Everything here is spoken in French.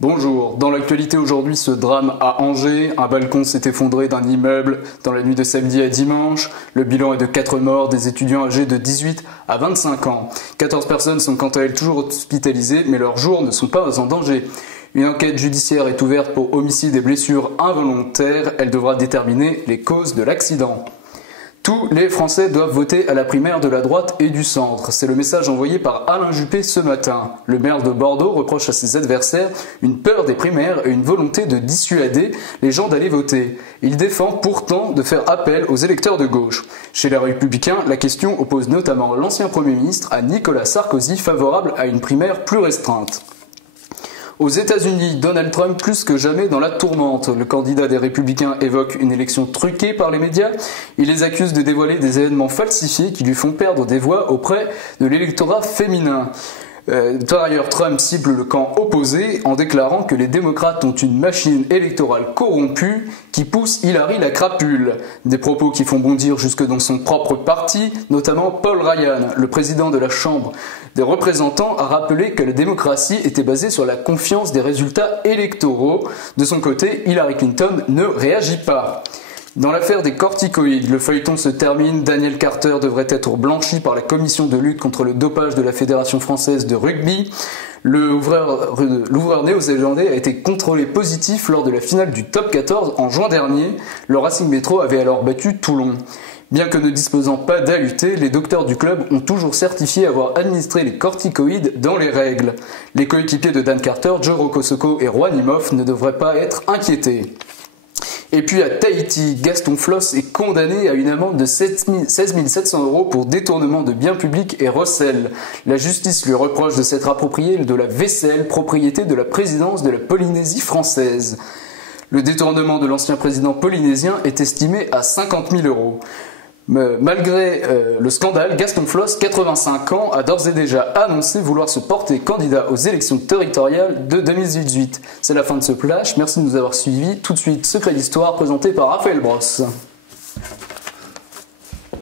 Bonjour, dans l'actualité aujourd'hui, ce drame à Angers, un balcon s'est effondré d'un immeuble dans la nuit de samedi à dimanche. Le bilan est de 4 morts, des étudiants âgés de 18 à 25 ans. 14 personnes sont quant à elles toujours hospitalisées, mais leurs jours ne sont pas en danger. Une enquête judiciaire est ouverte pour homicide et blessures involontaires. Elle devra déterminer les causes de l'accident. Tous les Français doivent voter à la primaire de la droite et du centre. C'est le message envoyé par Alain Juppé ce matin. Le maire de Bordeaux reproche à ses adversaires une peur des primaires et une volonté de dissuader les gens d'aller voter. Il défend pourtant de faire appel aux électeurs de gauche. Chez les Républicains, la question oppose notamment l'ancien Premier ministre à Nicolas Sarkozy, favorable à une primaire plus restreinte. Aux États-Unis, Donald Trump plus que jamais dans la tourmente. Le candidat des Républicains évoque une élection truquée par les médias. Il les accuse de dévoiler des événements falsifiés qui lui font perdre des voix auprès de l'électorat féminin. Par ailleurs, Trump cible le camp opposé en déclarant que les démocrates ont une machine électorale corrompue qui pousse Hillary la crapule. Des propos qui font bondir jusque dans son propre parti, notamment Paul Ryan, le président de la Chambre des représentants, a rappelé que la démocratie était basée sur la confiance des résultats électoraux. De son côté, Hillary Clinton ne réagit pas. Dans l'affaire des corticoïdes, le feuilleton se termine. Daniel Carter devrait être blanchi par la commission de lutte contre le dopage de la Fédération française de rugby. L'ouvreur néo-zélandais a été contrôlé positif lors de la finale du Top 14 en juin dernier. Le Racing Métro avait alors battu Toulon. Bien que ne disposant pas d'AUT, les docteurs du club ont toujours certifié avoir administré les corticoïdes dans les règles. Les coéquipiers de Dan Carter, Joe Rokosoko et Juan Imhoff ne devraient pas être inquiétés. Et puis à Tahiti, Gaston Floss est condamné à une amende de 16 700 € pour détournement de biens publics et recel. La justice lui reproche de s'être approprié de la vaisselle, propriété de la présidence de la Polynésie française. Le détournement de l'ancien président polynésien est estimé à 50 000 €. Malgré le scandale, Gaston Floss, 85 ans, a d'ores et déjà annoncé vouloir se porter candidat aux élections territoriales de 2018. C'est la fin de ce flash, merci de nous avoir suivis. Tout de suite, Secret d'Histoire présenté par Raphaël Brosse.